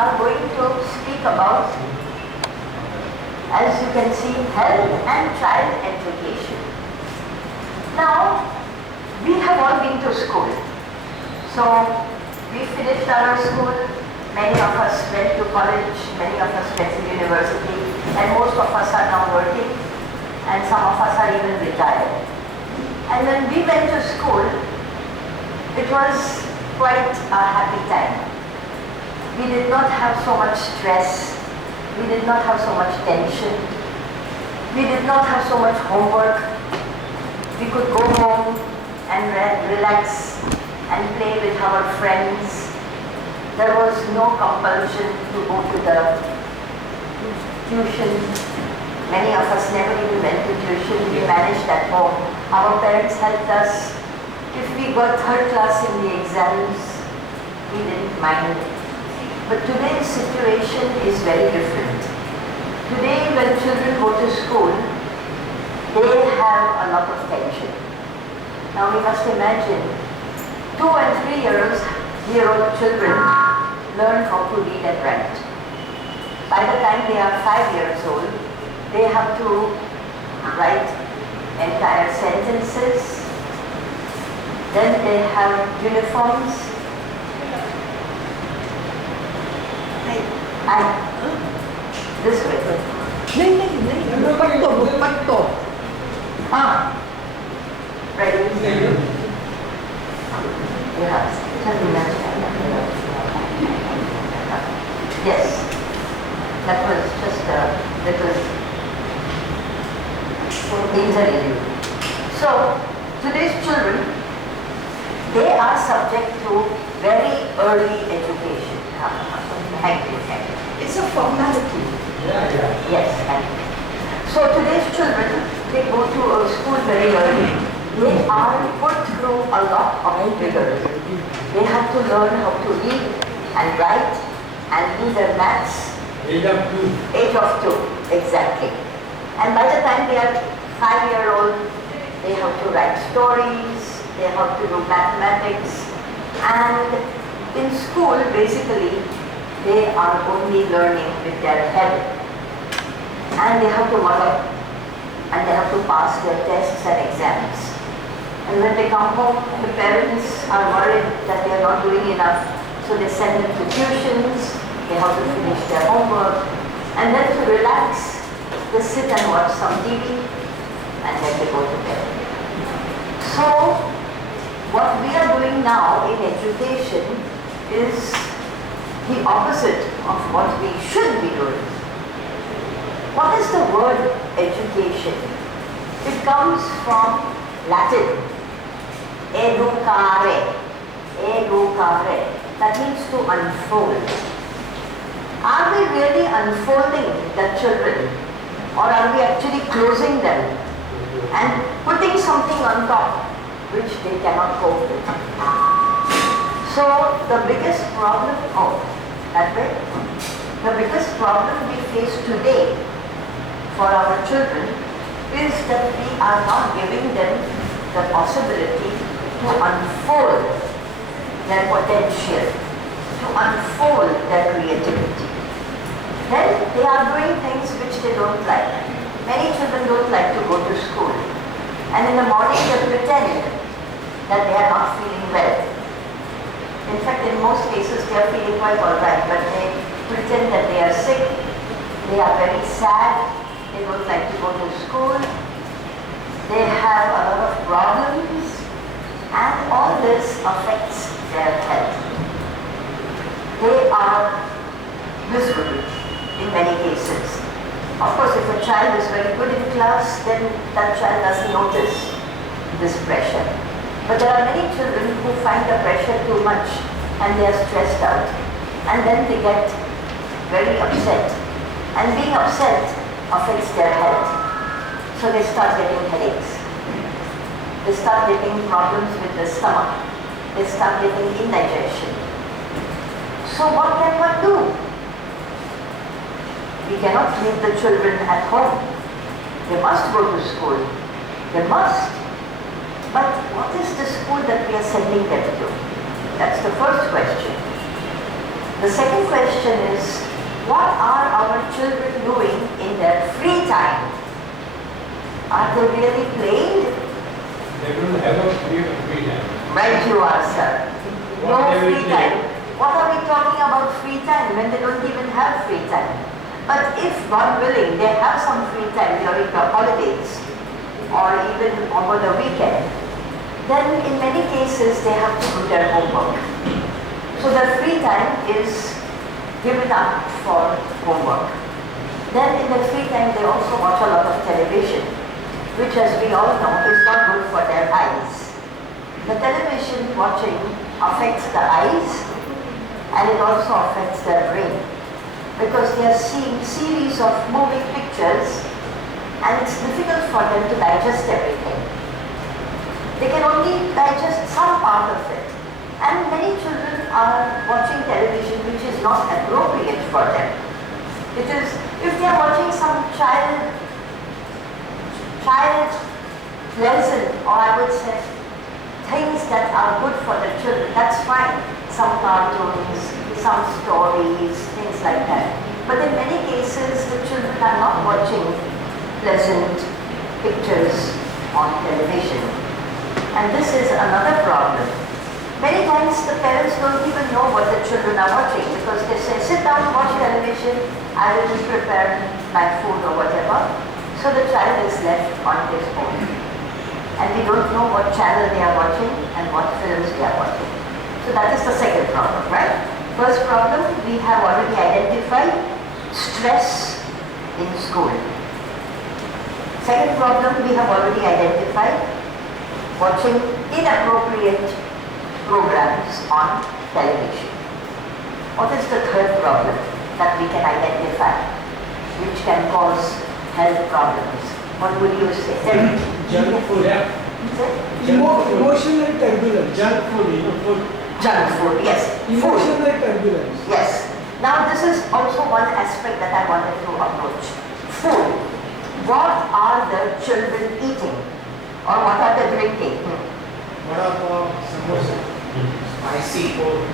are going to speak about, as you can see, health and child education. Now, we have all been to school. So, we finished our school, many of us went to college, many of us went to university, and most of us are now working, and some of us are even retired. And when we went to school, it was quite a happy time. We did not have so much stress, we did not have so much tension, we did not have so much homework. We could go home and relax and play with our friends. There was no compulsion to go to the tuition. Many of us never even went to tuition. We managed at home. Our parents helped us. If we got third class in the exams, we didn't mind. But today's situation is very different. Today, when children go to school, they have a lot of tension. Now we must imagine 2 and 3 year-old children learn how to read and write. By the time they are 5 years old, they have to write entire sentences. Then they have uniforms. This way. Ready? Yes. That was just a little interview. So, today's children, they are subject to very early education. Thank you. It's a formality. Yes, thank you. So today's children, they go to a school very early. They are put through a lot of rigor. They have to learn how to read and write and do their maths. Age of 2. Age of 2, exactly. And by the time they are 5-year-old, they have to write stories, they have to do mathematics. And in school, basically, they are only learning with their head. And they have to work, and they have to pass their tests and exams. And when they come home, the parents are worried that they are not doing enough, so they send them to tuitions, they have to finish their homework, and then to relax, they sit and watch some TV, and then they go to bed. So, what we are doing now in education is the opposite of what we should be doing. What is the word education? It comes from Latin, educare, that means to unfold. Are we really unfolding the children, or are we actually closing them and putting something on top which they cannot cope with? So the biggest problem, the biggest problem we face today for our children is that we are not giving them the possibility to unfold their potential, to unfold their creativity. Then they are doing things which they don't like. Many children don't like to go to school, and in the morning they pretend that they are not feeling well. In fact, in most cases they are feeling quite alright, but they pretend that they are sick, they are very sad, they don't like to go to school, they have a lot of problems, and all this affects their health. They are miserable in many cases. Of course, if a child is very good in class, then that child doesn't notice this pressure. But there are many children who find the pressure too much and they are stressed out. And then they get very upset. And being upset affects their health. So they start getting headaches. They start getting problems with the stomach. They start getting indigestion. So what can one do? We cannot leave the children at home. They must go to school. They must. But what is the school that we are sending them to? That's the first question. The second question is, what are our children doing in their free time? Are they really playing? They don't have a free time. Right you are, sir. No What they will free play? time. What are we talking about free time when they don't even have free time? But if, God willing, they have some free time during the holidays or even over the weekend, then in many cases they have to do their homework. So their free time is given up for homework. Then in their free time they also watch a lot of television, which, as we all know, is not good for their eyes. The television watching affects the eyes and it also affects their brain, because they are seeing series of moving pictures and it's difficult for them to digest everything. They can only digest some part of it. And many children are watching television which is not appropriate for them. It is, if they are watching some child pleasant, or I would say things that are good for the children, that's fine. Some cartoons, some stories, things like that. But in many cases, the children are not watching pleasant pictures on television. And this is another problem. Many times the parents don't even know what the children are watching, because they say, sit down, watch television, I will prepare my food or whatever. So the child is left on his own. And we don't know what channel they are watching and what films they are watching. So that is the second problem, right? First problem, we have already identified stress in school. Second problem, we have already identified watching inappropriate programs on television. What is the third problem that we can identify which can cause health problems? What would you say? Junk food. Emotional turbulence. Junk food, food. Junk food, yes. Emotional turbulence. Yes. Now this is also one aspect that I wanted to approach. Food. What are the children eating? Or what are they drinking? Vada pav, samosa, spicy food,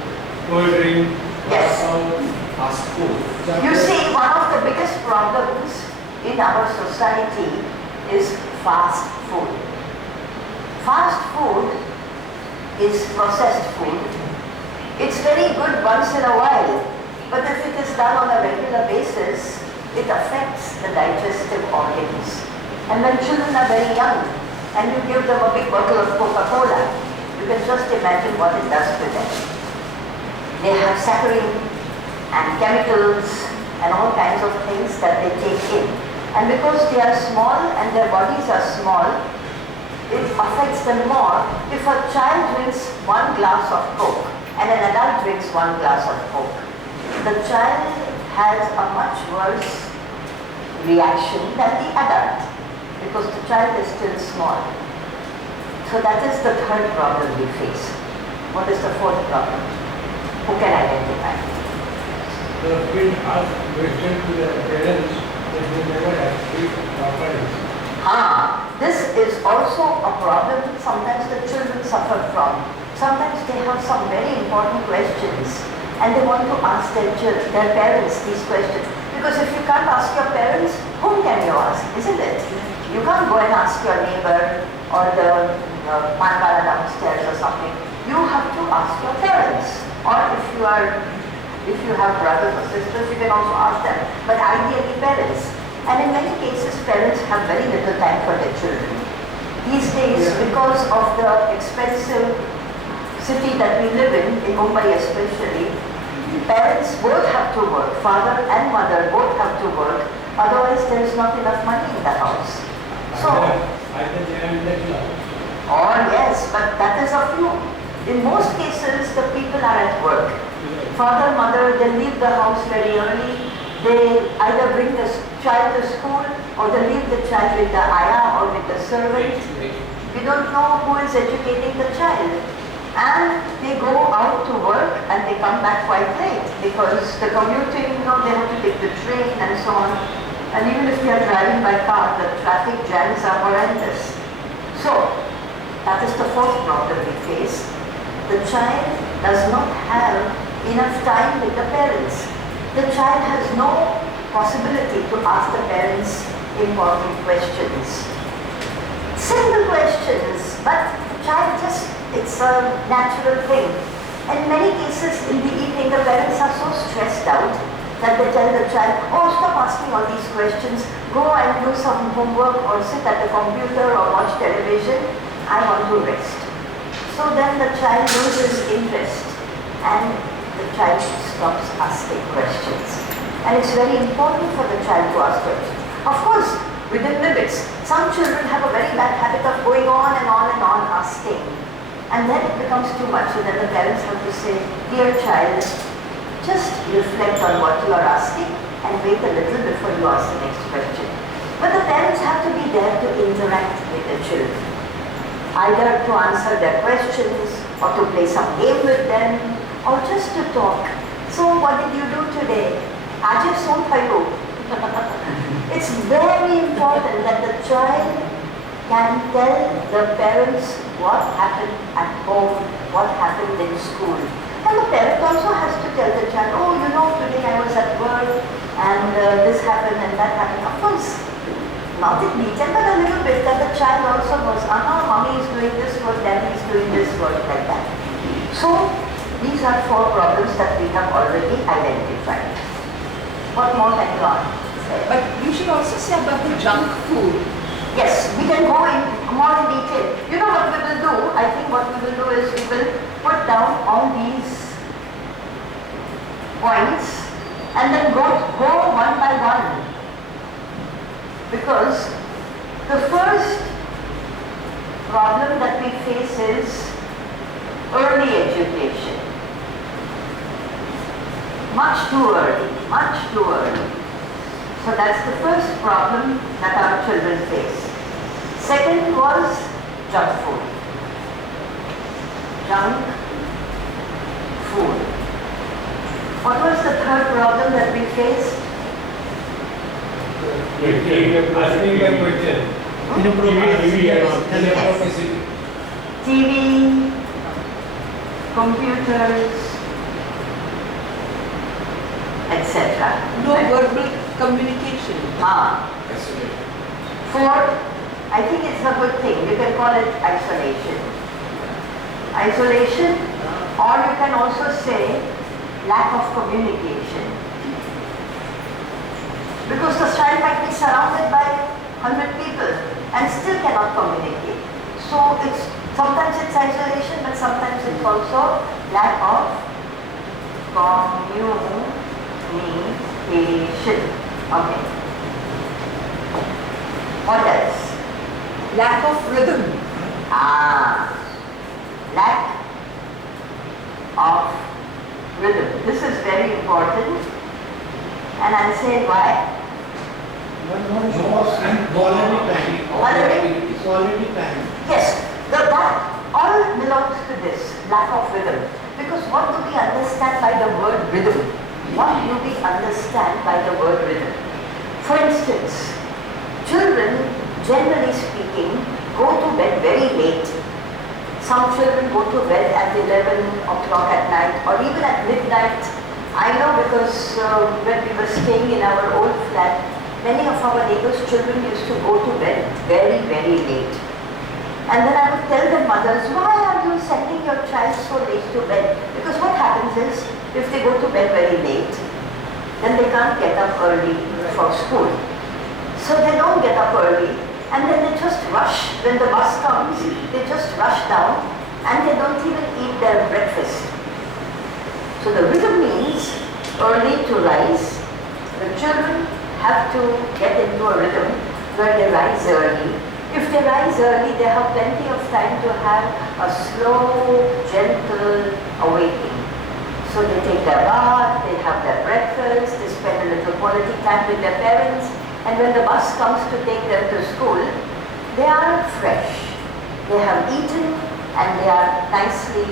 cold drink, Yes. fast food. You see, one of the biggest problems in our society is fast food. Fast food is processed food. It's very good once in a while, but if it is done on a regular basis, it affects the digestive organs. And when children are very young and you give them a big bottle of Coca-Cola, you can just imagine what it does to them. They have saccharin and chemicals and all kinds of things that they take in. And because they are small and their bodies are small, it affects them more if a child drinks 1 glass of Coke and an adult drinks 1 glass of Coke. The child has a much worse reaction than the adult because the child is still small. So that is the third problem we face. What is the fourth problem? Who can identify? They have been asked questions to their parents that they never actually properly. This is also a problem sometimes the children suffer from. Sometimes they have some very important questions and they want to ask their parents these questions. Because if you can't ask your parents, whom can you ask, isn't it? You can't go and ask your neighbor or the Aban Bana downstairs or something. You have to ask your parents. Or if you have brothers or sisters, you can also ask them. But ideally parents. And in many cases, parents have very little time for their children. These days, because of the expensive city that we live in Mumbai especially, parents both have to work, father and mother both have to work, otherwise there is not enough money in the house. So, Either they are in the club. or yes, but that is a few. In most cases, the people are at work. Father, mother, they leave the house very early. They either bring the child to school or they leave the child with the ayah or with the servant. We don't know who is educating the child. And they go out to work and they come back quite late because the commuting, they have to take the train and so on. And even if they are driving by car, the traffic jams are horrendous. So, that is the fourth problem we face. The child does not have enough time with the parents. The child has no possibility to ask the parents important questions. Simple questions, but the child just, it's a natural thing. And in many cases in the evening, the parents are so stressed out that they tell the child, oh, stop asking all these questions, go and do some homework or sit at the computer or watch television, I want to rest. So then the child loses interest and the child stops asking questions. And it's very important for the child to ask questions. Of course, within limits. Some children have a very bad habit of going on and on and on asking. And then it becomes too much, so then the parents have to say, dear child, just reflect on what you are asking and wait a little before you ask the next question. But the parents have to be there to interact with the children, either to answer their questions or to play some game with them or just to talk. So what did you do today? Aaj soon thayo. It's very important that the child can tell the parents what happened at home, what happened in school. And the parent also has to tell the child, oh, you know, today I was at work and this happened and that happened. Of course, not in detail, but a little bit, that the child also knows, mommy is doing this work, daddy is doing this work, like that. So, these are 4 problems that we have already identified. What more can you say? But you should also say about the junk food. Yes, we can go in more in detail. You know what we will do? I think what we will do is we will put down all these points and then go one by one. Because the first problem that we face is early education. Much too early, much too early. So that's the first problem that our children face. Second was junk food. Junk food. What was the third problem that we faced? Asking the question. TV, computers, etc. No verbal communication. Fourth, I think it's a good thing. You can call it isolation. Isolation, or you can also say lack of communication. Because the child might be surrounded by 100 people and still cannot communicate. So sometimes it's isolation, but sometimes it's also lack of communication. Okay. What else? Lack of rhythm. Lack of rhythm. This is very important, and I'll say why. Quality time. Yes, that all belongs to this, lack of rhythm. Because what do we understand by the word rhythm? What do we understand by the word rhythm? For instance, children, generally speaking, go to bed very late. Some children go to bed at 11 o'clock at night or even at midnight. I know because when we were staying in our old flat, many of our neighbors' children used to go to bed very, very late. And then I would tell the mothers, why are you sending your child so late to bed? Because what happens is, if they go to bed very late, then they can't get up early for school. So they don't get up early, and then they just rush. When the bus comes, they just rush down, and they don't even eat their breakfast. So the rhythm means early to rise. The children have to get into a rhythm where they rise early. If they rise early, they have plenty of time to have a slow, gentle awakening. So they take their bath, they have their breakfast, they spend a little quality time with their parents, and when the bus comes to take them to school, they are fresh. They have eaten and they are nicely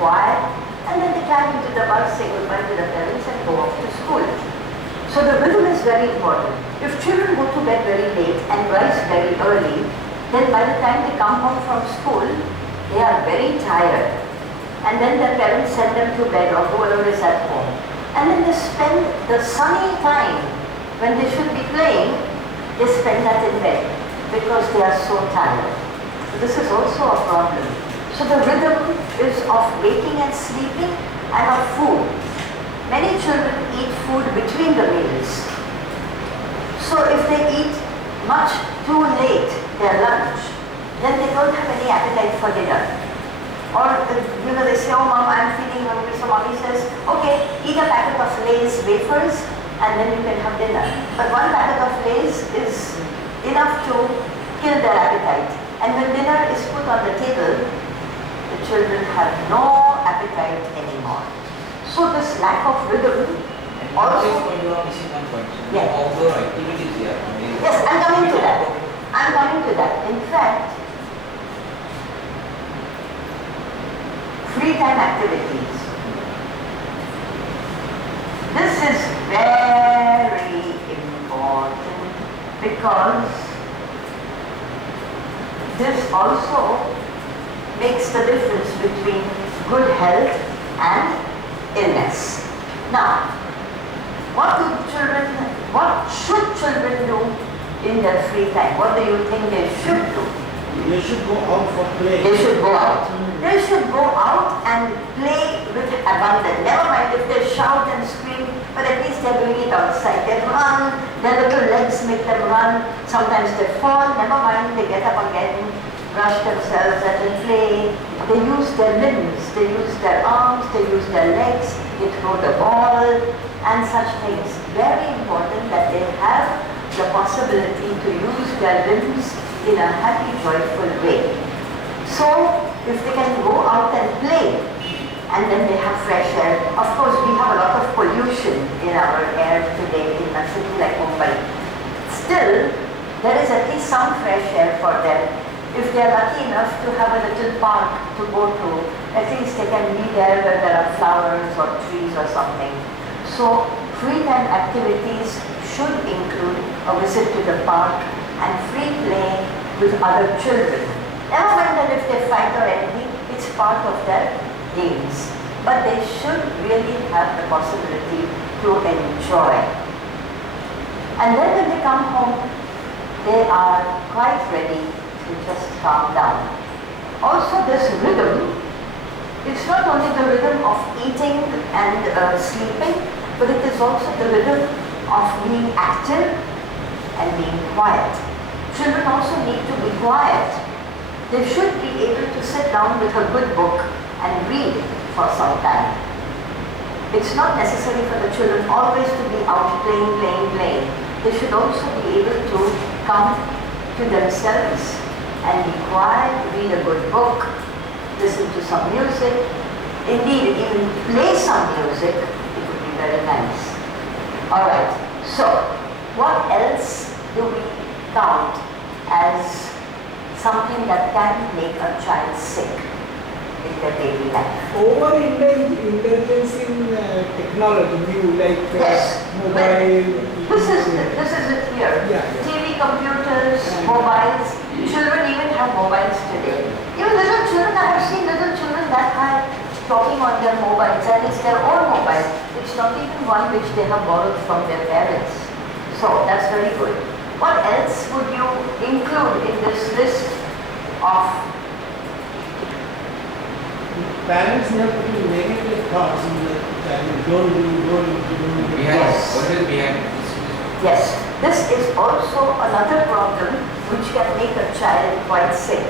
quiet, and then they climb into the bus, say goodbye to the parents and go off to school. So the rhythm is very important. If children go to bed very late and rise very early, then by the time they come home from school, they are very tired. and then the parents send them to bed or whoever is at home. And then they spend the sunny time when they should be playing, they spend that in bed because they are so tired. So this is also a problem. So the rhythm is of waking and sleeping and of food. Many children eat food between the meals. So if they eat much too late their lunch, then they don't have any appetite for dinner. Or they say, oh mom, I'm feeling hungry. So mommy says, okay, eat a packet of Lay's wafers and then you can have dinner. But one packet of Lay's is enough to kill their appetite. And when dinner is put on the table, the children have no appetite anymore. So this lack of rhythm also... You are missing one point. Yeah. Outdoor activities here. Yes, I'm coming to that. I'm coming to that. In fact, free time activities. This is very important because this also makes the difference between good health and illness. Now, what should children do in their free time? What do you think they should do? They should go out for play. They should go out. They should go out and play with abandon. Never mind if they shout and scream, but at least they're doing it outside. They run, their little legs make them run. Sometimes they fall, never mind, they get up again, brush themselves and they play. They use their limbs, they use their arms, they use their legs, they throw the ball and such things. Very important that they have the possibility to use their limbs in a happy, joyful way. So, if they can go out and play, and then they have fresh air. Of course, we have a lot of pollution in our air today in a city like Mumbai. Still, there is at least some fresh air for them. If they are lucky enough to have a little park to go to, at least they can be there where there are flowers or trees or something. So, free time activities should include a visit to the park and free play with other children. Never mind that if they fight or anything, it's part of their games. But they should really have the possibility to enjoy. And then when they come home, they are quite ready to just calm down. Also this rhythm, it's not only the rhythm of eating and sleeping, but it is also the rhythm of being active and being quiet. Children also need to be quiet. They should be able to sit down with a good book and read for some time. It's not necessary for the children always to be out playing. They should also be able to come to themselves and be quiet, read a good book, listen to some music, indeed even play some music. It would be very nice. Alright, so what else do we count as something that can make a child sick in their daily life? Over-indulgence in technology, new like Yes. mobile. This is it here. Yeah. TV, computers, mobiles. Children even have mobiles today. Even little children, I have seen little children that are talking on their mobiles, and it's their own mobile. It's not even one which they have borrowed from their parents. So that's very good. What else would you include in this list of... Parents have to be negative thoughts in the child. Don't do. Yes. What is behind this? Yes, this is also another problem which can make a child quite sick.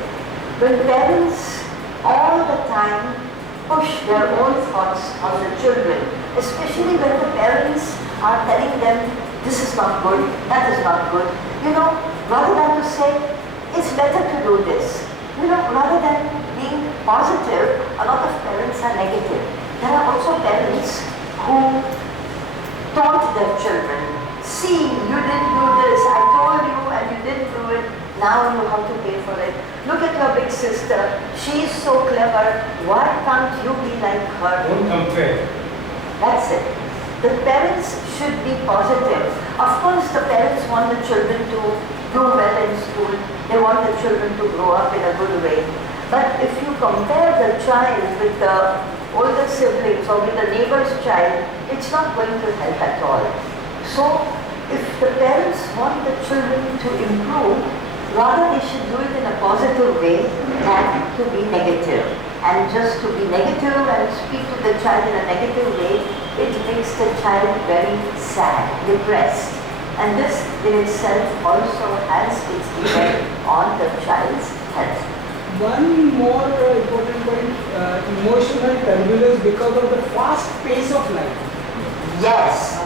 When parents all the time push their own thoughts on the children, especially when the parents are telling them, this is not good, that is not good. Rather than to say, it's better to do this. Rather than being positive, a lot of parents are negative. There are also parents who taunt their children. See, you didn't do this, I told you and you didn't do it, now you have to pay for it. Look at your big sister, she is so clever, why can't you be like her? Don't compare. That's it. The parents should be positive. Of course, the parents want the children to do well in school. They want the children to grow up in a good way. But if you compare the child with the older siblings or with the neighbor's child, it's not going to help at all. So if the parents want the children to improve, rather they should do it in a positive way than to be negative. And just to be negative and speak to the child in a negative way, it makes the child very sad, depressed. And this in itself also has its effect on the child's health. One more important point, emotional turbulence because of the fast pace of life. Yes.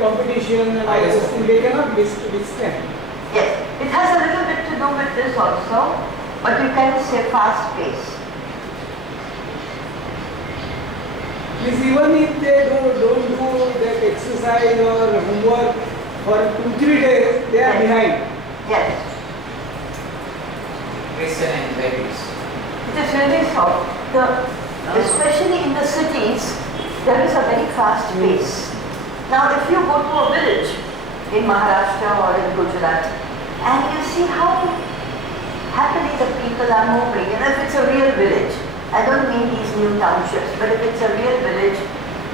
Competition and all those things, they cannot withstand. Yes. It has a little bit to do with this also, but you can say fast pace. Means even if they don't do that exercise or homework for 2-3 days, they are behind. Yes. Christian and babies. It is really so. Especially in the cities, there is a very fast pace. Now, if you go to a village in Maharashtra or in Gujarat, and you see how happily the people are moving, and if it's a real village, I don't mean these new townships, but if it's a real village,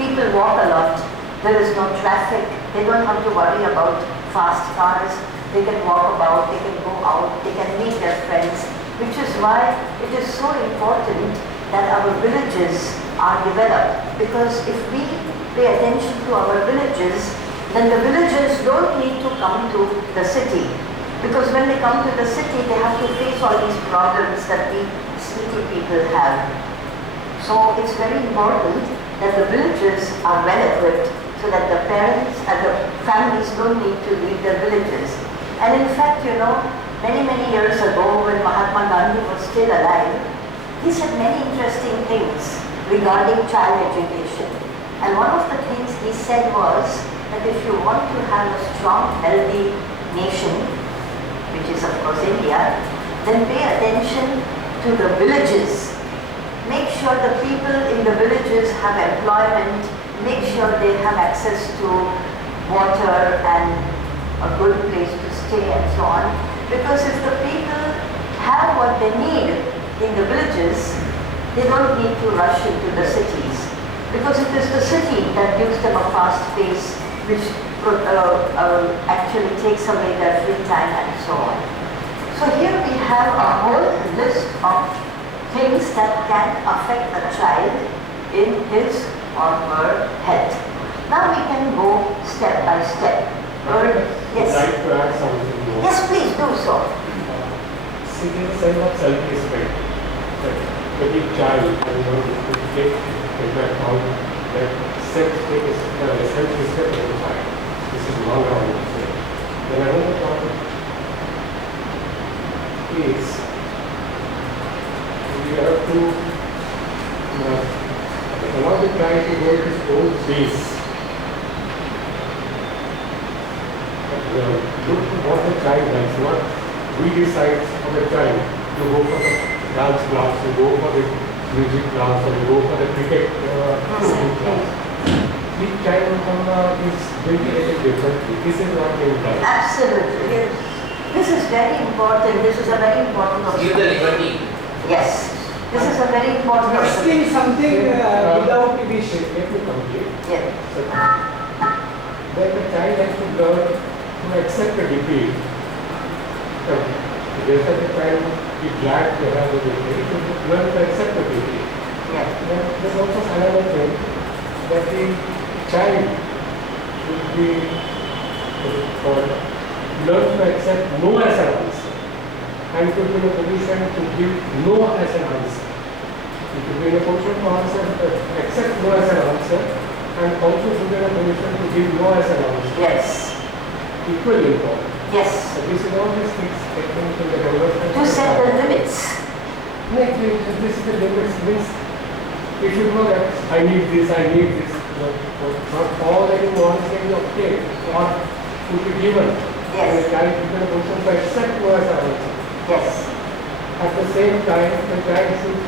people walk a lot. There is no traffic. They don't have to worry about fast cars. They can walk about, they can go out, they can meet their friends, which is why it is so important that our villages are developed. Because if we pay attention to our villages, then the villagers don't need to come to the city. Because when they come to the city, they have to face all these problems that we city people have. So it's very important that the villages are well equipped so that the parents and the families don't need to leave their villages. And in fact, you know, many years ago when Mahatma Gandhi was still alive, he said many interesting things regarding child education. And one of the things he said was that if you want to have a strong, healthy nation, which is of course India, then pay attention to the villages. Make sure the people in the villages have employment, make sure they have access to water and a good place to stay and so on. Because if the people have what they need in the villages, they don't need to rush into the cities. Because it is the city that gives them a fast pace, which actually takes away their free time and so on. So here we have a whole list of things that can affect a child in his or her health. Now we can go step by step. Yes. I'd like to add something more. Yes, please do so. See, there is a sense of self-respect that every child has to take into account that self-respect of the child. This is one I would say. Then another point is we have to allow the child to go at his own pace. Look to what the child likes, what we decide for the child. You go for the dance class, you go for the music class, or you go for the cricket singing class. Each child is very differently. This is what they like. Absolutely. Yes. This is very important. This is a very important Give the liberty. Yes. This is a very important Trusting something without initiative. Let me complete. Yes. So, then the child has to learn to accept a defeat. Just as the child is glad to have a defeat, he should learn to accept a defeat. Yes. Then there's also another thing that the child should be learn to accept no as an answer and to be in a position to give no as an answer. He should be in a position to accept no as an answer and also should be in a position to give no as an answer. Yes. Equally important. Yes. So this is all these things taken into the development. To set the limits. This is the limits means if you know that I need this, not all that you want is saying okay or to be given. Yes. And the child is in a position to accept no as an answer. Yes. At the same time, the child should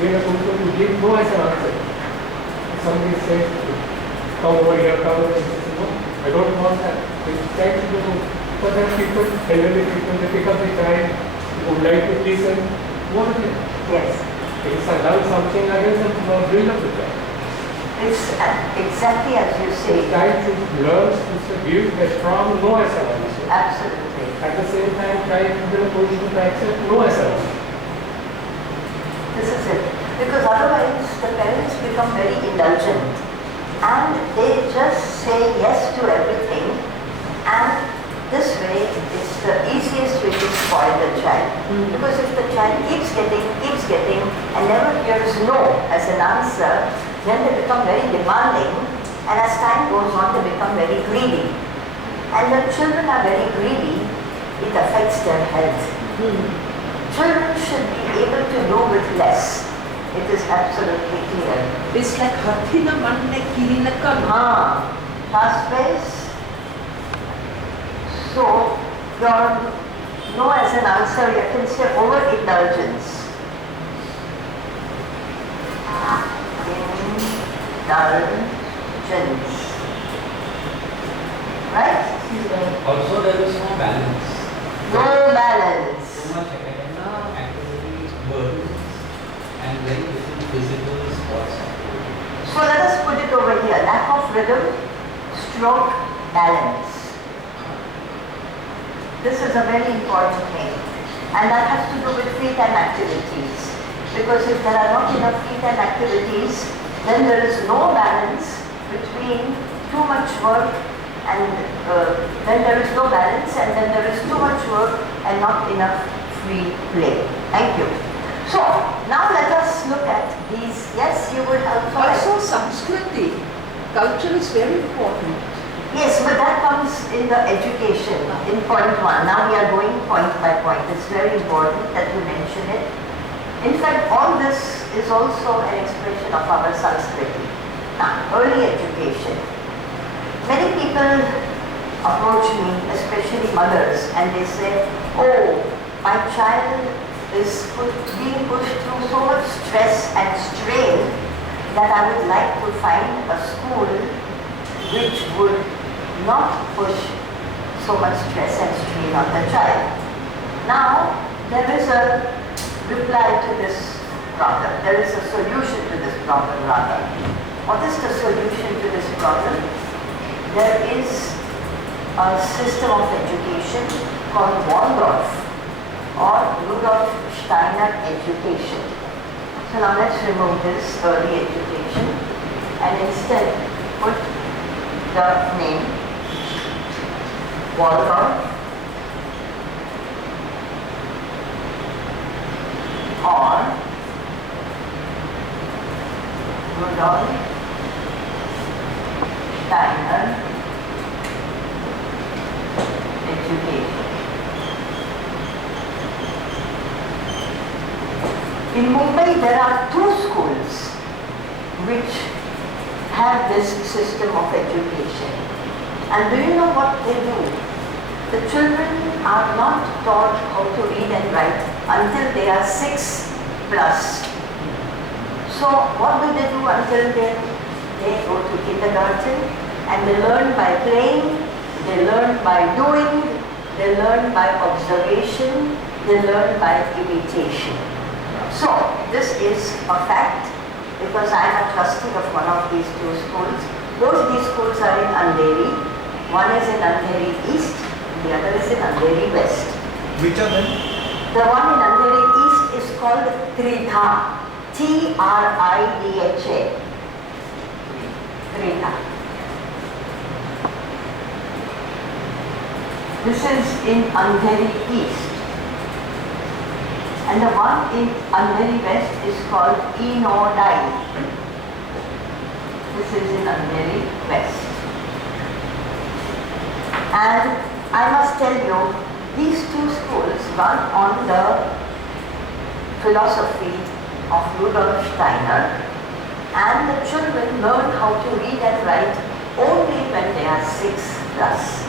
be in a position to give no as an answer. Somebody says, come over here, come over here. No, I don't want that. The child should do. But then people, elderly people, they pick up the child who would like to listen, What it is? Yes. It is done something against the brain of the child. It's exactly as you The say. child should learn to give a strong no as an answer. Absolutely. At the same time, child should be in a position to accept no as an answer. This is it. Because otherwise the parents become very indulgent and they just say yes to everything, and this way it's the easiest way to spoil the child. Because if the child keeps getting and never hears no as an answer, then they become very demanding, and as time goes on they become very greedy. And when children are very greedy, it affects their health. Children should be able to do with less. It is absolutely clear. It's like Hathina Manne Kirina Kama. Fast pace. So, your no as an answer, you can say overindulgence. Indulgence. Right? Also, there is no balance. No balance. Too much academic activities, burdens, and very little physical sports. So let us put it over here. Lack of rhythm, stroke, balance. This is a very important thing. And that has to do with free time activities. Because if there are not enough free time activities, then there is no balance between too much work and then there is no balance, and then there is too much work and not enough free play. Thank you. So, now let us look at these. Yes, you would Also Sanskriti, culture is very important. Yes, but that comes in the education, in point one. Now we are going point by point. It's very important that you mention it. In fact, all this is also an expression of our Sanskriti. Now, early education. Many people approach me, especially mothers, and they say, oh, my child is being pushed through so much stress and strain that I would like to find a school which would not push so much stress and strain on the child. Now, there is a reply to this problem. There is a solution to this problem rather. What is the solution to this problem? There is a system of education called Waldorf or Rudolf Steiner education. So now let's remove this early education and instead put the name Waldorf or Rudolf Steiner education. In Mumbai, there are two schools which have this system of education. And do you know what they do? The children are not taught how to read and write until they are 6 plus. So what do they do until then? They go to kindergarten and they learn by playing, they learn by doing, they learn by observation, they learn by imitation. So this is a fact because I am a trustee of one of these two schools. Both these schools are in Andheri. One is in Andheri East, the other is in Andheri West. Which of them? The one in Andheri East is called Tridha. Tridha. Tridha. This is in Andheri East. And the one in Andheri West is called Enodai. This is in Andheri West. And I must tell you, these two schools run on the philosophy of Rudolf Steiner, and the children learn how to read and write only when they are 6 plus.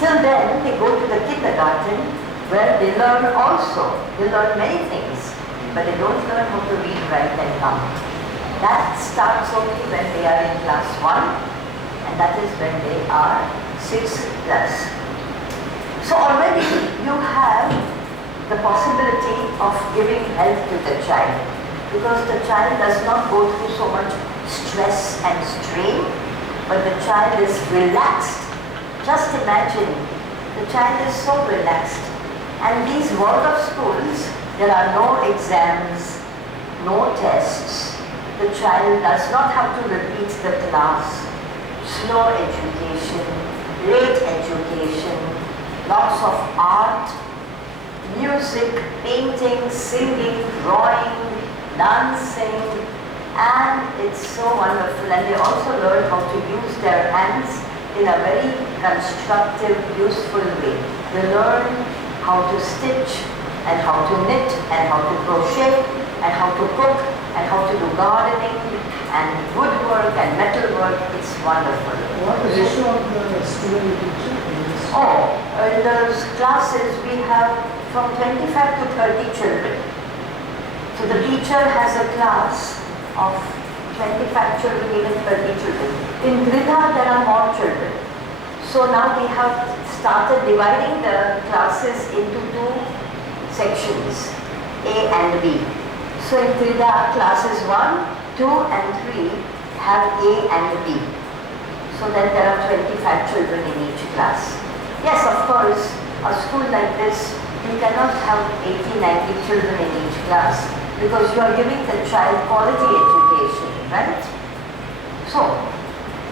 Till then, they go to the kindergarten where they learn also. They learn many things, but they don't learn how to read, write and count. That starts only when they are in class 1, and that is when they are 6 plus. So already you have the possibility of giving help to the child, because the child does not go through so much stress and strain, but the child is relaxed. Just imagine, the child is so relaxed. And these Waldorf schools, there are no exams, no tests. The child does not have to repeat the class. Slow education, late education, lots of art, music, painting, singing, drawing, dancing, and it's so wonderful. And they also learn how to use their hands in a very constructive, useful way. They learn how to stitch and how to knit and how to crochet and how to cook and how to do gardening and woodwork and metalwork. It's wonderful. What is the ratio of the student teacher in this? Oh, in those classes we have from 25 to 30 children. So the teacher has a class of 25 children, even 30 children. In Gridha there are more children. So now we have started dividing the classes into two sections, A and B. So in Gridha classes 1, 2 and 3 have A and B. So then there are 25 children in each class. Yes, of course, a school like this, you cannot have 80, 90 children in each class because you are giving the child quality education, right? So,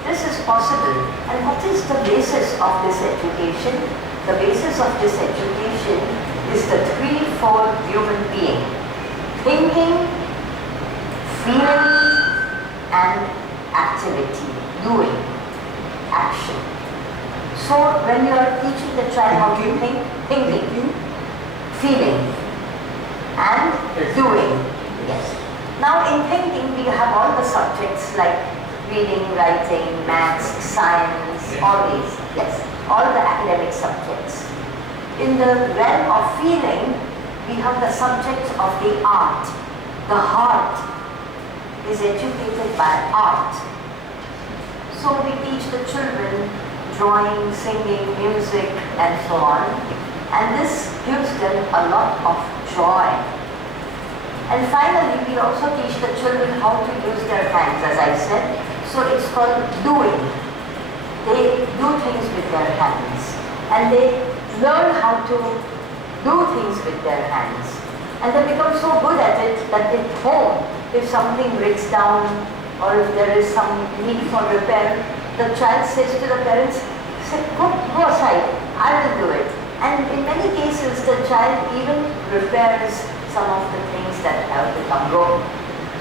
this is possible. And what is the basis of this education? The basis of this education is the threefold human being: thinking, feeling, and activity, doing, action. So when you are teaching the child how to think, thinking, feeling, and doing. Yes. Now in thinking we have all the subjects like reading, writing, maths, science, all these. Yes. All the academic subjects. In the realm of feeling, we have the subject of the art. The heart is educated by art. So we teach the children drawing, singing, music, and so on. And this gives them a lot of joy. And finally, we also teach the children how to use their hands, as I said. So it's called doing. They do things with their hands. And they learn how to do things with their hands. And they become so good at it that at home, if something breaks down or if there is some need for repair, the child says to the parents, go aside, I will do it. And in many cases, the child even repairs some of the things that have become broken.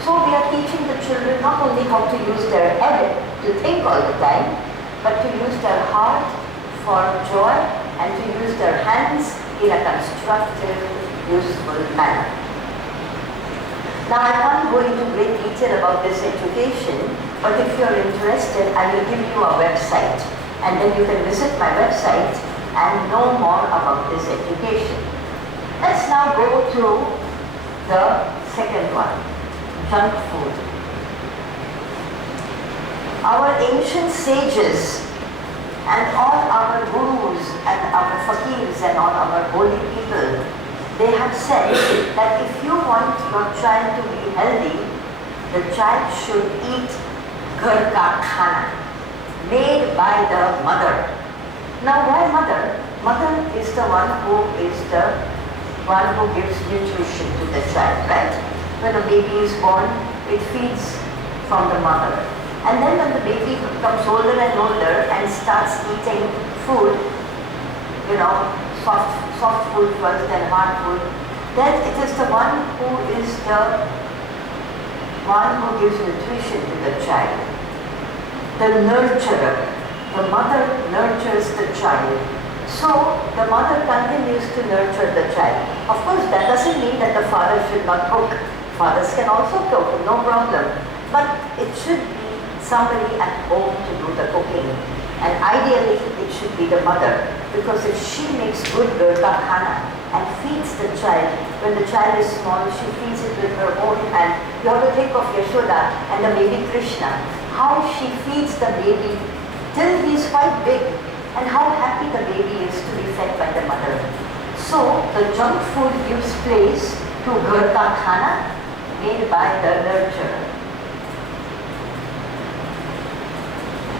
So we are teaching the children not only how to use their head to think all the time, but to use their heart for joy and to use their hands in a constructive, useful manner. Now I can't go into great detail about this education, but if you are interested, I will give you a website, and then you can visit my website and know more about this education. Let's now go to the second one, junk food. Our ancient sages and all our gurus and our fakirs and all our holy people, they have said that if you want your child to be healthy, the child should eat ghar ka khana, made by the mother. Now why mother? Mother is the one who gives nutrition to the child, right? When a baby is born, it feeds from the mother. And then when the baby becomes older and older and starts eating food, soft food first, then hard food, then it is the one who gives nutrition to the child. The nurturer. The mother nurtures the child. So the mother continues to nurture the child. Of course, that doesn't mean that the father should not cook. Fathers can also cook, no problem. But it should be somebody at home to do the cooking. And ideally, it should be the mother. Because if she makes good ghar ka khana and feeds the child, when the child is small, she feeds it with her own hand. You have to think of Yashoda and the baby Krishna. How she feeds the baby till he is quite big, and how happy the baby is to be fed by the mother. So the junk food gives place to Ghar ka khana made by the nurturer.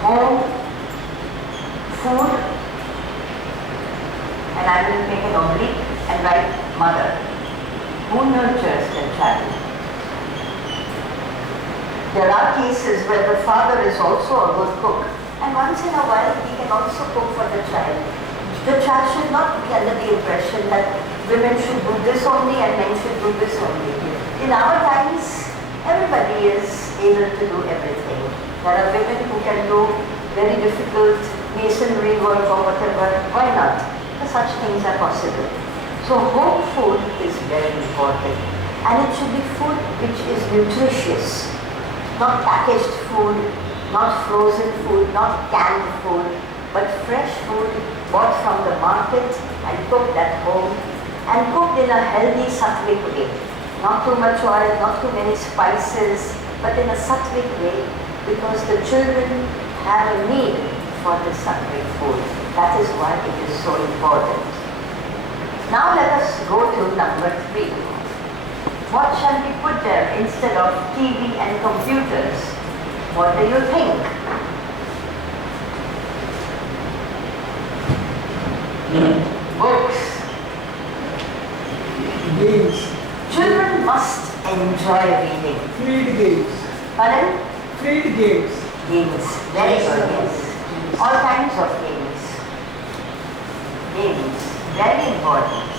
Home food, and I will make an oblique and write mother, who nurtures the child. There are cases where the father is also a good cook, and once in a while he can also cook for the child. The child should not be under the impression that women should do this only and men should do this only. In our times, everybody is able to do everything. There are women who can do very difficult masonry work or whatever. Why not? Such things are possible. So home food is very important, and it should be food which is nutritious, not packaged food, not frozen food, not canned food, but fresh food bought from the market and cooked at home, and cooked in a healthy sattvic way. Not too much oil, not too many spices, but in a sattvic way, because the children have a need for the sattvic food. That is why it is so important. Now let us go to number 3. What shall we put there instead of TV and computers? What do you think? Books. Games. Children must enjoy reading. Field games. Pardon? Field games. Games. Very good, yes. All kinds of games. Games. Very important.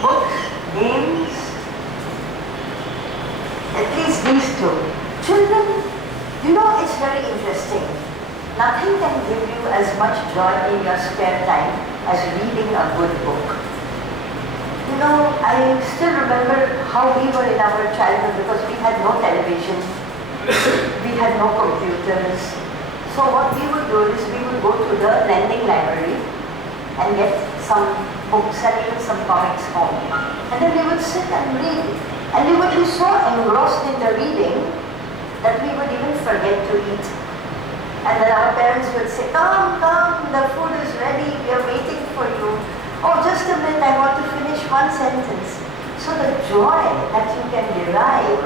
Books, games, at least these two. Children, you know, it's very interesting. Nothing can give you as much joy in your spare time as reading a good book. You know, I still remember how we were in our childhood because we had no television, we had no computers. So what we would do is we would go to the lending library and get some books and even some comics home. And then we would sit and read. And we would be so engrossed in the reading that we would even forget to eat. And then our parents would say, come, come, the food is ready, we are waiting for you. Oh, just a minute, I want to finish one sentence. So the joy that you can derive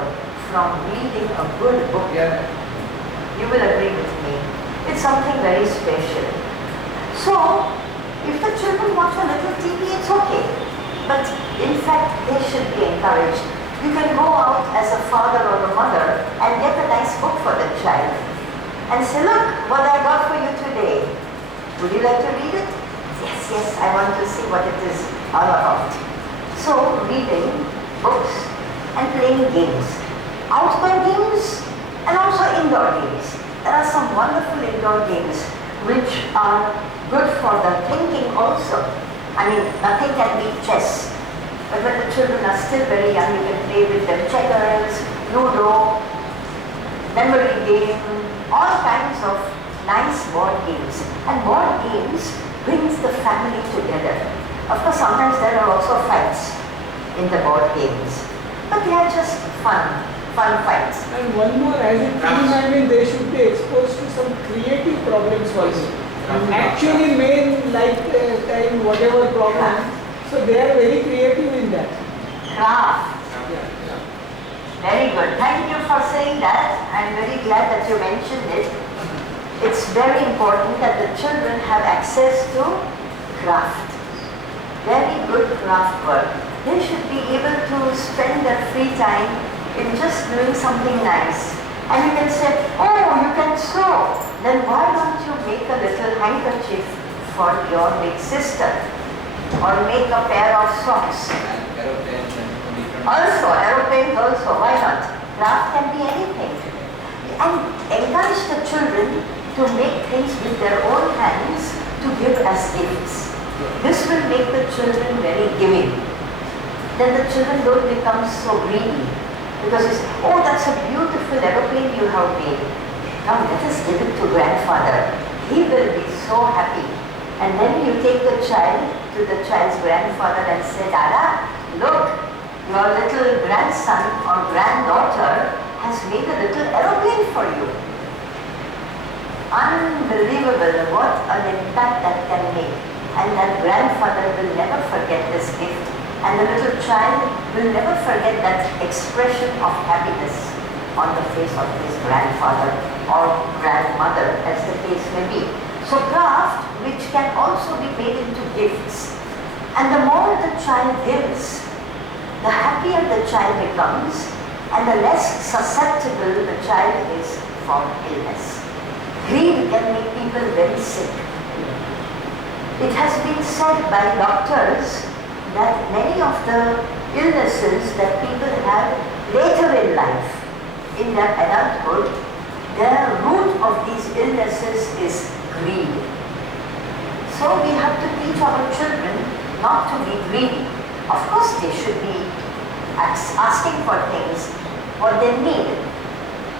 from reading a good book, you will agree with me, it's something very special. So, if the children watch a little TV, it's okay. But in fact, they should be encouraged. You can go out as a father or a mother and get a nice book for the child and say, look, what I got for you today. Would you like to read it? Yes, yes, I want to see what it is all about. So, reading books and playing games. Outdoor games and also indoor games. There are some wonderful indoor games which are good for the thinking also. I mean, nothing can beat chess. But when the children are still very young, you can play with them checkers, ludo, memory game, all kinds of nice board games. And board games brings the family together. Of course, sometimes there are also fights in the board games. But they are just fun fights. And one more, as a team, I mean, they should be exposed to some creative problem solving. Actually, men like time whatever problem, so they are very creative in that. Craft. Very good. Thank you for saying that. I'm very glad that you mentioned it. It's very important that the children have access to craft. Very good craft work. They should be able to spend their free time in just doing something nice. And you can say, oh, you can sew. Then why don't you make a little handkerchief for your big sister? Or make a pair of socks. Aeroplanes also, why not? Craft can be anything. And encourage the children to make things with their own hands to give as gifts. This will make the children very giving. Then the children don't become so greedy. Because it's, oh, that's a beautiful aeroplane you have made. Come, let us give it to grandfather. He will be so happy. And then you take the child to the child's grandfather and say, Dada, look, your little grandson or granddaughter has made a little aeroplane for you. Unbelievable what an impact that can make. and that grandfather will never forget this gift, and the little child will never forget that expression of happiness on the face of his grandfather or grandmother, as the case may be. So craft, which can also be made into gifts, and the more the child gives, the happier the child becomes, and the less susceptible the child is for illness. Greed can make people very sick. It has been said by doctors that many of the illnesses that people have later in life, in their adulthood, the root of these illnesses is greed. So we have to teach our children not to be greedy. Of course they should be asking for things, what they need.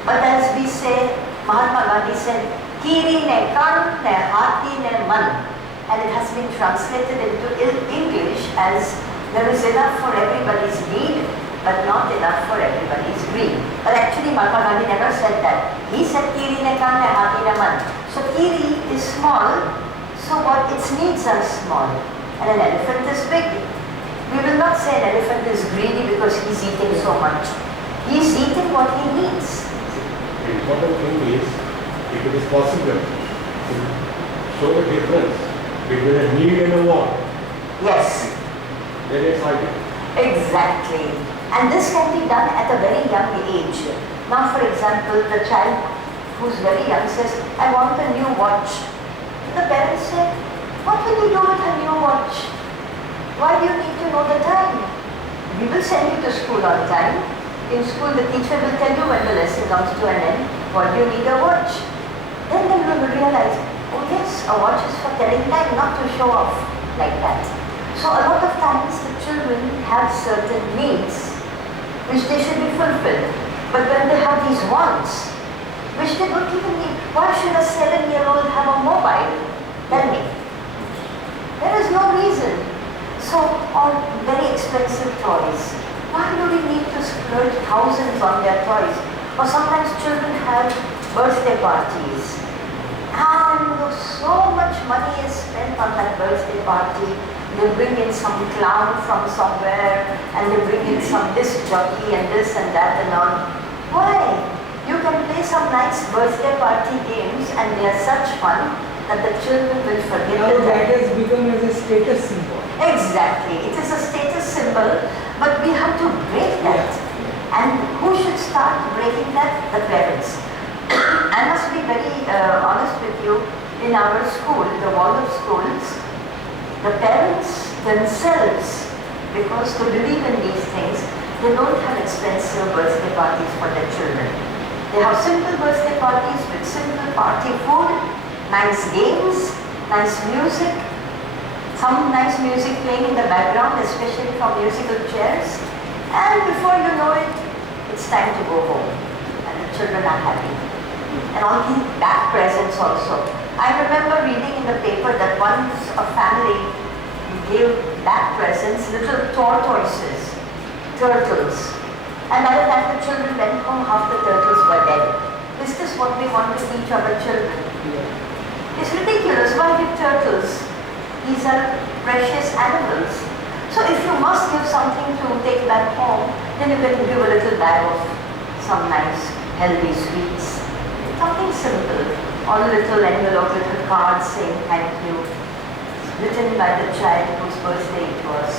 But as we say, Mahatma Gandhi said, Kiri ne kan, ne hati ne man. And it has been translated into English as there is enough for everybody's need, but not enough for everybody's greed. But actually Mahatma Gandhi never said that. He said Kiri ne kan, ne hati ne man. So Kiri is small, so what its needs are small. And an elephant is big. We will not say an elephant is greedy because he's eating so much. He's eating what he needs. The important thing is, if it is possible, to show the difference between a need and a want. Yes. Then it's ideal. Exactly. And this can be done at a very young age. Now, for example, the child who's very young says, I want a new watch. The parents say, what will you do with a new watch? Why do you need to know the time? We will send you to school on time. In school, the teacher will tell you when the lesson comes to an end, what do you need a watch? Then they will realize, oh yes, a watch is for telling time, not to show off like that. So a lot of times the children have certain needs which they should be fulfilled. But when they have these wants, which they don't even need, why should a 7-year-old have a mobile? Tell me. There is no reason. So, all very expensive toys. Why do we need to splurge thousands on their toys? Or sometimes children have birthday parties. And so much money is spent on that birthday party. They bring in some clown from somewhere, and they bring in some disc jockey and this and that and all. Why? You can play some nice birthday party games and they are such fun that the children will forget Now the that time. has become as a status symbol. Exactly. It is a status symbol, but we have to break that. And who should start breaking that? The parents. I must be very honest with you. In our school, the Waldorf schools, the parents themselves, because to believe in these things, they don't have expensive birthday parties for their children. They have simple birthday parties with simple party food, nice games, nice music, some nice music playing in the background, especially from musical chairs. And before you know it, it's time to go home. And the children are happy. And all these back presents also. I remember reading in the paper that once a family gave back presents, little tortoises, turtles. And by the time the children went home, half the turtles were dead. Is this what we want to teach our children? It's ridiculous. Why give turtles? These are precious animals. So if you must give something to take back home, then you can give a little bag of some nice healthy sweets. Something simple. On a little envelope, little card saying thank you. Written by the child whose birthday it was.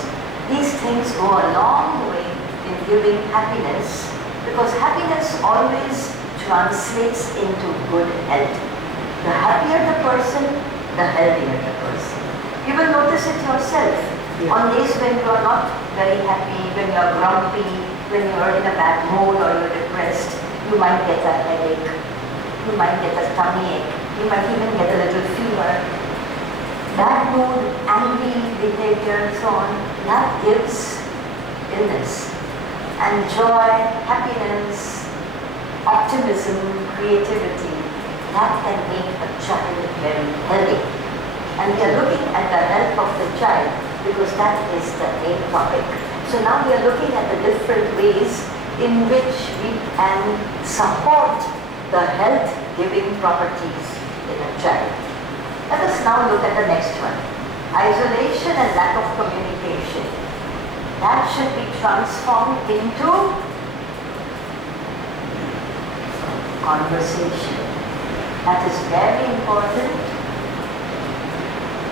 These things go a long way in giving happiness, because happiness always translates into good health. The happier the person, the healthier the person. You will notice it yourself. On days when you are not very happy, when you are grumpy, when you are in a bad mood or you're depressed, you might get a headache, you might get a tummy ache, you might even get a little fever. Bad mood, angry behavior and so on, that gives illness. And joy, happiness, optimism, creativity, that can make a child very healthy. And we are looking at the health of the child because that is the main topic. So now we are looking at the different ways in which we can support the health-giving properties in a child. Let us now look at the next one. isolation and lack of communication. That should be transformed into conversation. That is very important.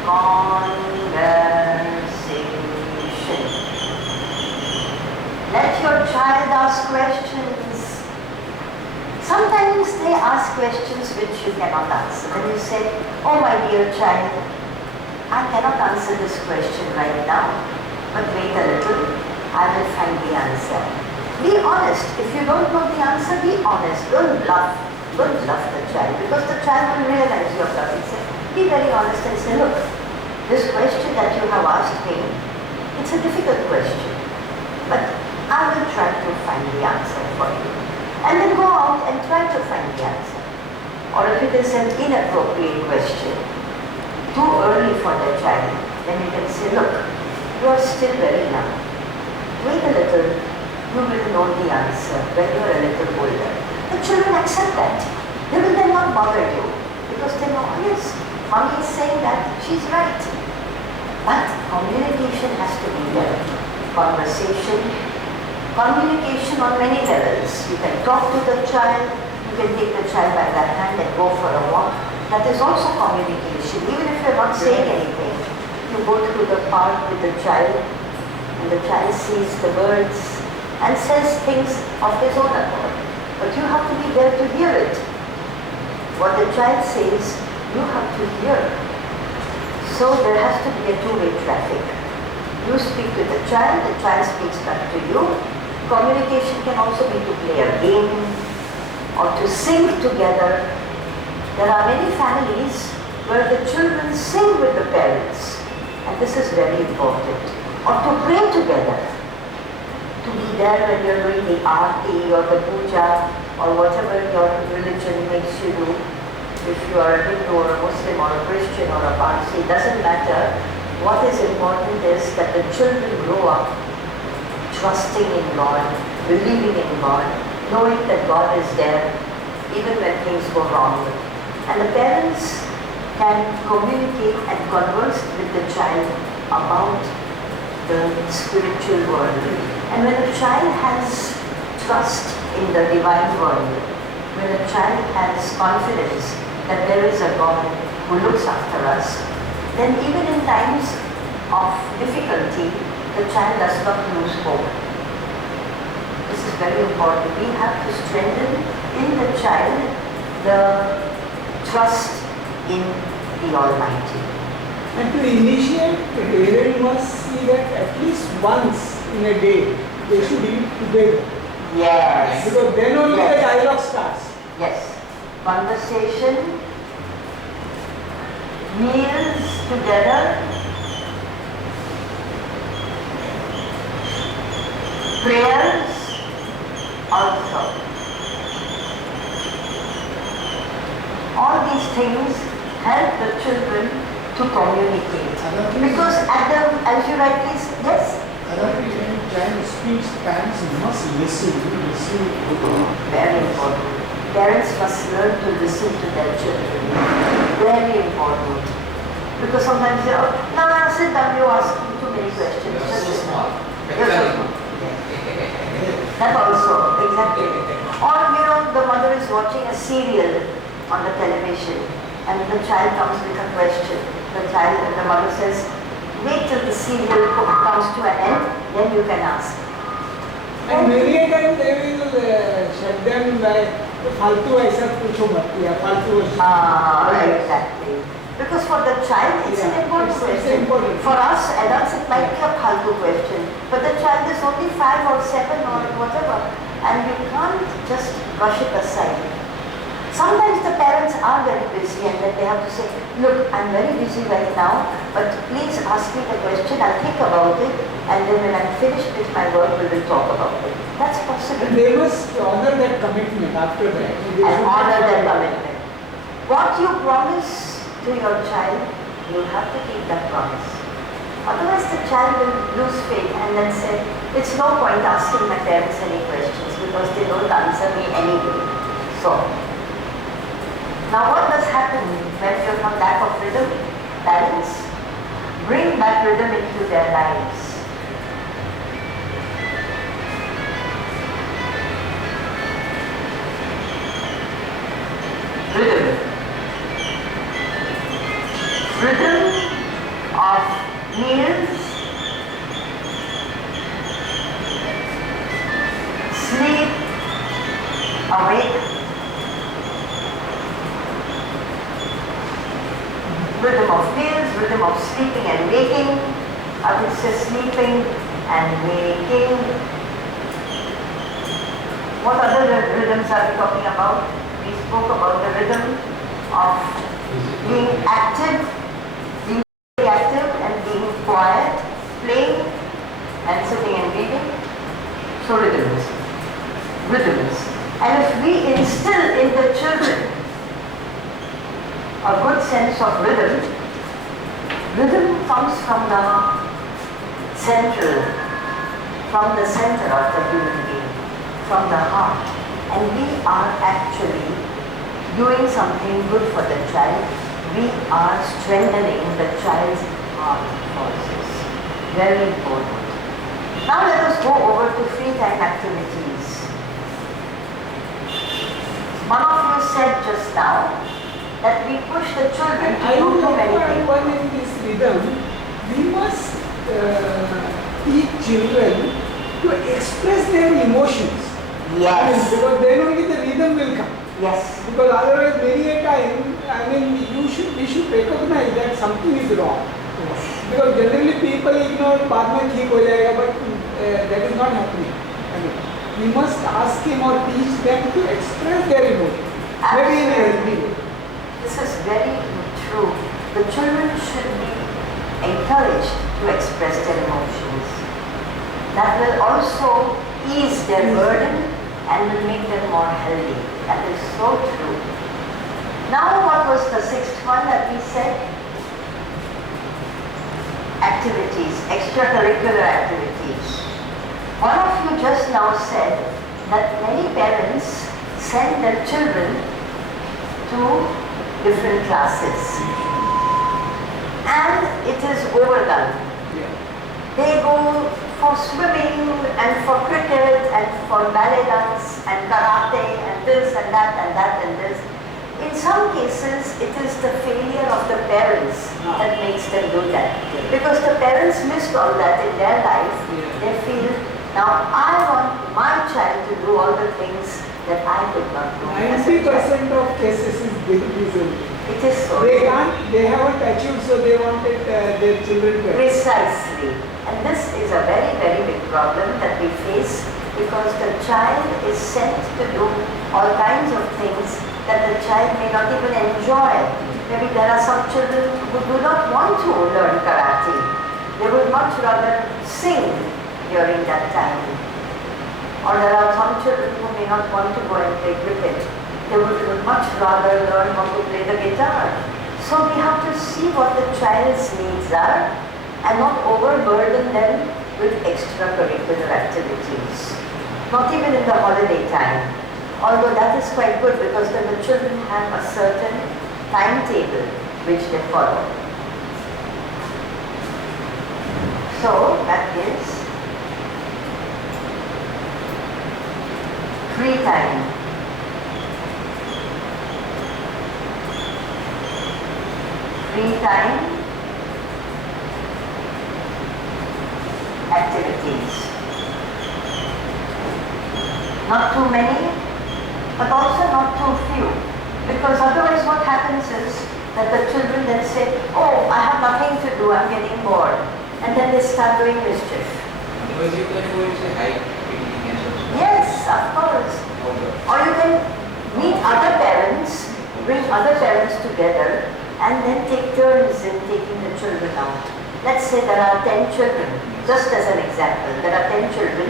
Conversation. Let your child ask questions. Sometimes they ask questions which you cannot answer. Then you say, oh my dear child, I cannot answer this question right now, but wait a little, I will find the answer. Be honest. If you don't know the answer, be honest. Don't bluff. Don't bluff the child, because the child will realize you're bluffing. Be very honest and say, look, this question that you have asked me, it's a difficult question, but I will try to find the answer for you. And then go out and try to find the answer. Or if it is an inappropriate question, too early for the child, then you can say, look, you are still very young. Wait a little, you will know the answer when you are a little older. The children accept that. They will then not bother you, because they know, yes, mommy is saying that, she's right. But communication has to be there. Conversation. Communication on many levels. You can talk to the child, you can take the child by the hand and go for a walk. That is also communication. Even if you're not saying anything, you go through the park with the child and the child sees the birds and says things of his own accord. But you have to be there to hear it. What the child says, you have to hear. So there has to be a two-way traffic. You speak to the child speaks back to you. Communication can also be to play a game or to sing together. There are many families where the children sing with the parents, and this is very important. Or to pray together, to be there when you're doing the aarti or the puja or whatever your religion makes you do. If you are a Hindu or a Muslim or a Christian or a Parsi, it doesn't matter. What is important is that the children grow up trusting in God, believing in God, knowing that God is there even when things go wrong. And the parents can communicate and converse with the child about the spiritual world. And when a child has trust in the divine world, when a child has confidence that there is a God who looks after us, then even in times of difficulty, the child does not lose hope. This is very important. We have to strengthen in the child the trust in the Almighty. And to initiate, the parent must see that at least once in a day they should eat together. Yes. Because then only Yes. the dialogue starts. Yes. Conversation, meals together, prayers also. All these things help the children to communicate. Because as you rightly said, yes? When child speaks, parents must listen. Very important. Parents must learn to listen to their children. Very important. Because sometimes they are, no, sit down, you ask too many questions. You're so Just small. You're so small. That also, exactly. Or the mother is watching a serial on the television and the child comes with a question. The mother says, wait till the serial comes to an end, then you can ask. And many a time they will shut them by फालतू ऐसा पूछो मत या फालतू Exactly. Because for the child, it's an important question. For us adults, it might be a faltu question. But the child is only 5 or 7 or whatever. And you can't just brush it aside. Sometimes the parents are very busy and then they have to say, look, I'm very busy right now, but please ask me the question, I'll think about it, and then when I'm finished with my work, we will talk about it. That's possible. And they must honor that commitment after that. And honor that commitment. What you promise to your child, you have to keep that promise. Otherwise the child will lose faith and then say, it's no point asking my parents any questions because they don't answer me anyway. So, now what does happen when you have lack of rhythm, balance? bring back rhythm into their lives. Rhythm. Rhythm of meals, sleep, awake, rhythm of meals, rhythm of sleeping and waking. I would say sleeping and waking. What other rhythms are we talking about? We spoke about the rhythm of being active, being very active and being quiet, playing and sitting and reading. So rhythms. Rhythms. And if we instill in the children a good sense of rhythm, rhythm comes from the center of the human being, from the heart. And we are actually doing something good for the child. We are strengthening the child's heart forces. Very important. Now let us go over to free time activities. One of you said just now that we push the children to I do would too like many to add things. one in this rhythm. We must teach children to express their emotions. Yes. Because then only the rhythm will come. Yes. Because otherwise many a time, we should recognize that something is wrong. Because generally people ignore, बाद में ठीक हो जाएगा, but that is not happening. We must ask him or teach them to express their emotions. Maybe in a healthy way. This is very true. The children should be encouraged to express their emotions. That will also ease their burden and will make them more healthy. That is so true. Now what was the sixth one that we said? Activities, extracurricular activities. One of you just now said that many parents send their children to different classes and it is overdone. They go for swimming and for cricket and for ballet dance and karate and this and that and that and this. In some cases, it is the failure of the parents that makes them do that. Because the parents missed all that in their life. They feel, now I want my child to do all the things that I could not do. 90% of cases is this only. It is so. They haven't achieved, so they wanted their children to achieve. Precisely. And this is a very, very big problem that we face because the child is sent to do all kinds of things that the child may not even enjoy. Maybe there are some children who do not want to learn karate. They would much rather sing during that time. Or there are some children who may not want to go and play cricket. They would much rather learn how to play the guitar. So we have to see what the child's needs are and not overburden them with extracurricular activities. Not even in the holiday time. Although that is quite good because then the children have a certain timetable which they follow. So that is free time. Free time activities. Not too many, but also not too few. Because otherwise what happens is that the children then say, oh, I have nothing to do, I'm getting bored. And then they start doing mischief. Otherwise you can go into hike picnic and so. Yes, of course. Or you can meet other parents, bring other parents together and then take turns in taking the children out. Let's say there are 10 children, just as an example, there are 10 children.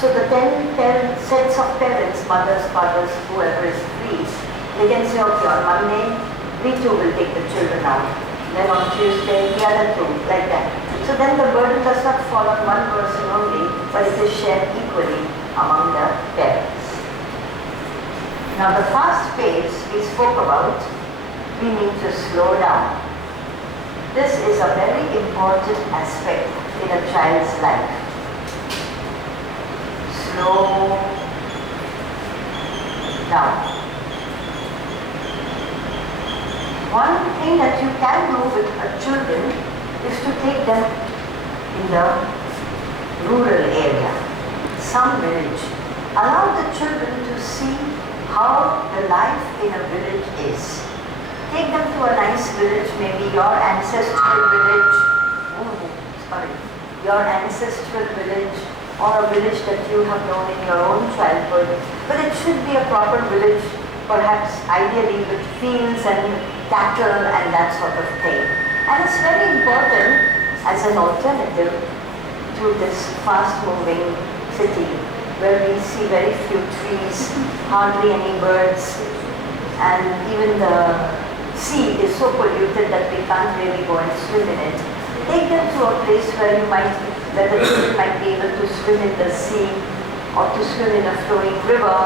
So the 10 sets of parents, mothers, fathers, whoever is free, they can say, okay, on Monday, we too will take the children out. Then on Tuesday, the other two, like that. So then the burden does not fall on one person only, but it is shared equally among the parents. Now the fast pace we spoke about, we need to slow down. This is a very important aspect in a child's life. Slow down. One thing that you can do with children is to take them in the rural area, some village. Allow the children to see how the life in a village is. Take them to a nice village, maybe your ancestral village, your ancestral village, or a village that you have known in your own childhood. But it should be a proper village, perhaps ideally with fields and cattle and that sort of thing. And it's very important as an alternative to this fast-moving city where we see very few trees, hardly any birds, and even the sea is so polluted that we can't really go and swim in it. Take them to a place where the children might be able to swim in the sea, or to swim in a flowing river,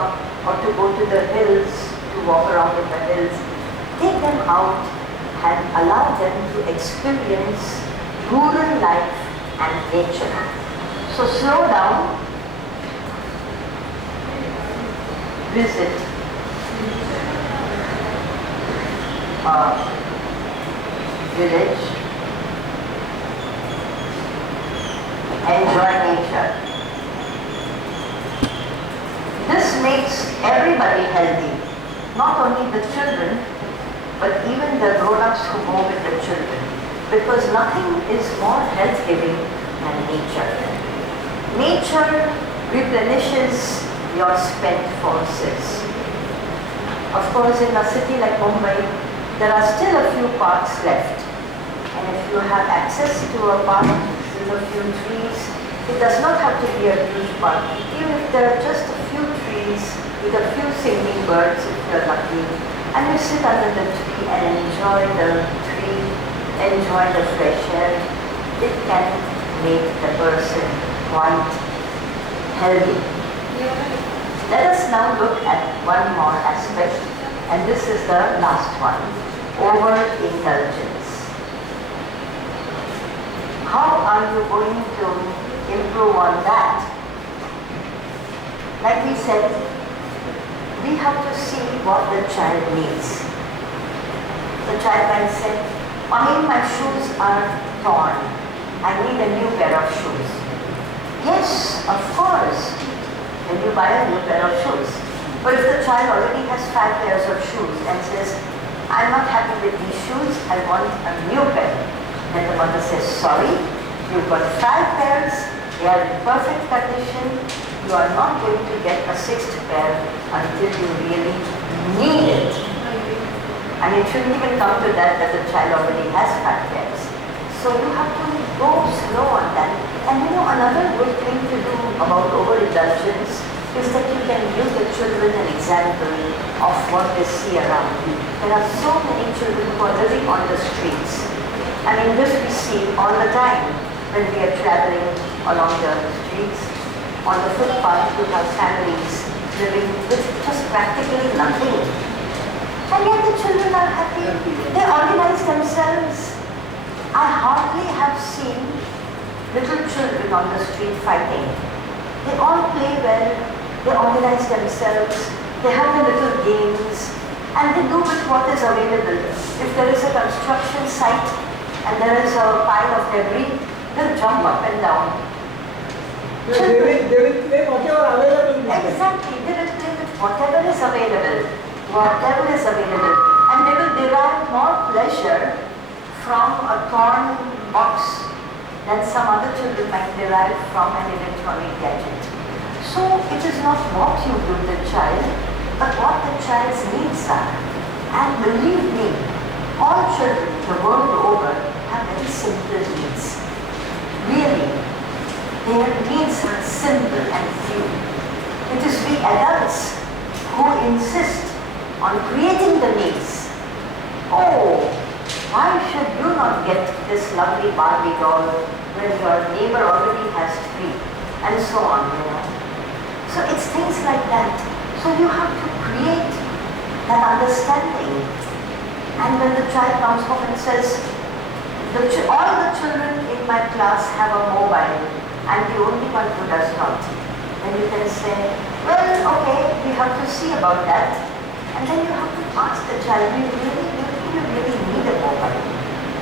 or to go to the hills, to walk around in the hills. Take them out and allow them to experience rural life and nature. So slow down, visit a village, enjoy nature. This makes everybody healthy, not only the children, but even the grown-ups who go with the children, because nothing is more health-giving than nature. Nature replenishes your spent forces. Of course, in a city like Mumbai, there are still a few parks left. And if you have access to a park with a few trees, it does not have to be a huge park. Even if there are just a few trees with a few singing birds, if you're lucky, and you sit under the tree and enjoy the tree, enjoy the fresh air, it can make the person quite healthy. Let us now look at one more aspect, and this is the last one, overindulgence. How are you going to improve on that? Like we said, we have to see what the child needs. The child might say, "Mommy, my shoes are torn. I need a new pair of shoes." Yes, of course, when you buy a new pair of shoes. But if the child already has 5 pairs of shoes and says, "I'm not happy with these shoes, I want a new pair," then the mother says, "Sorry, you've got 5 pairs, they are in perfect condition, you are not going to get a 6th pair until you really need it." And it shouldn't even come to that the child already has 5 pairs. So you have to go slow on that. And you know, another good thing to do about overindulgence is that you can give the children an example of what they see around. There are so many children who are living on the streets. I mean, this we see all the time when we are traveling along the streets. On the footpath, you have families living with just practically nothing. And yet the children are happy. They organize themselves. I hardly have seen little children on the street fighting. They all play well. They organize themselves. They have their little games. And they do with what is available. If there is a construction site and there is a pile of debris, they'll jump up and down. They will play whatever available. Exactly, they will play with whatever is available. Whatever is available. And they will derive more pleasure from a torn box than some other children might derive from an electronic gadget. So it is not what you give the child, but what the child's needs are. And believe me, all children the world over have very simple needs. Really, their needs are simple and few. It is we adults who insist on creating the needs. Oh, why should you not get this lovely Barbie doll when your neighbor already has 3? And so on, you know. So it's things like that. So you have to create that understanding. And when the child comes home and says, All the children in my class have a mobile. I'm the only one who does not. Then you can say, well, okay, we have to see about that. And then you have to ask the child, do you really need a mobile?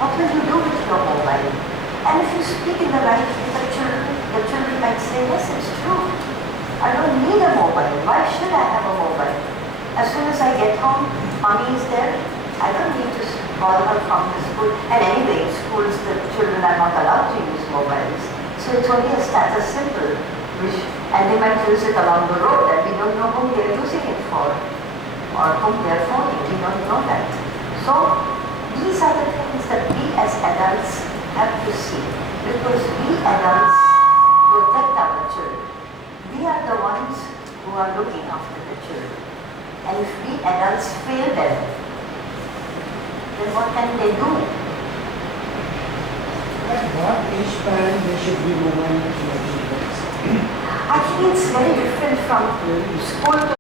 What will you do with your mobile? And if you speak in the right with the children might say, yes, it's true. I don't need a mobile. Why should I have a mobile? As soon as I get home, mommy is there. I don't need to call her from the school. And anyway, in schools, the children are not allowed to use mobiles. So it's only a status symbol. And they might use it along the road and we don't know whom they're using it for or whom they're phoning. We don't know that. So these are the things that we as adults have to see, because we adults protect our children. We are the ones who are looking after the children. And if we adults fail them, then what can they do? At what age span they should be moving to the children? I think it's very different from school to